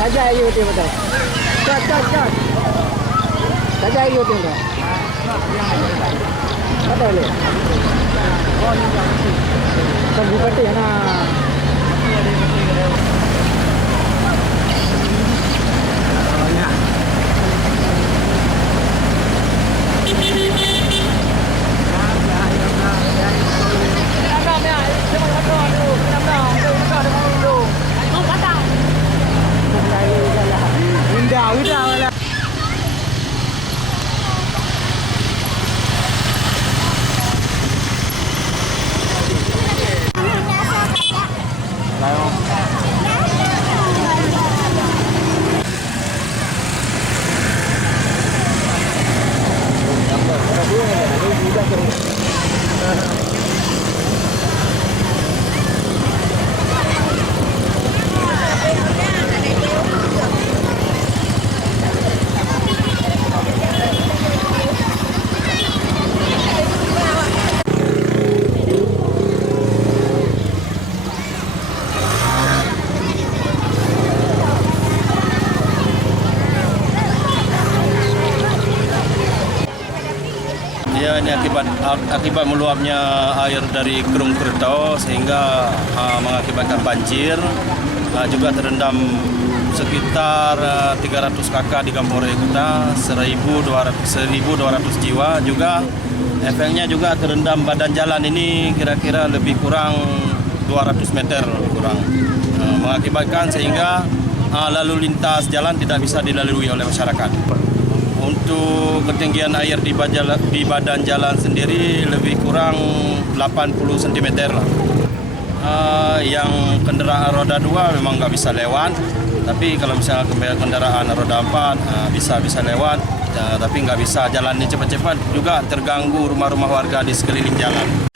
Saja ayo tu betul. Cat. Saja ayo tu betul. Betul le. Oh ni yang penting. Kan bukati na. Udah lah. Ya, ini akibat meluapnya air dari Kerung Kertau sehingga mengakibatkan banjir, juga terendam sekitar 300 kakak di Gampore Kota, 1.200 jiwa. Juga efeknya juga terendam badan jalan ini kira-kira lebih kurang 200 meter kurang, mengakibatkan sehingga lalu lintas jalan tidak bisa dilalui oleh masyarakat. Untuk ketinggian air di badan jalan sendiri lebih kurang 80 cm lah. Yang kendaraan roda 2 memang nggak bisa lewat, tapi kalau misalnya kendaraan roda 4 bisa lewat, tapi nggak bisa jalannya cepat-cepat, juga terganggu rumah-rumah warga di sekeliling jalan.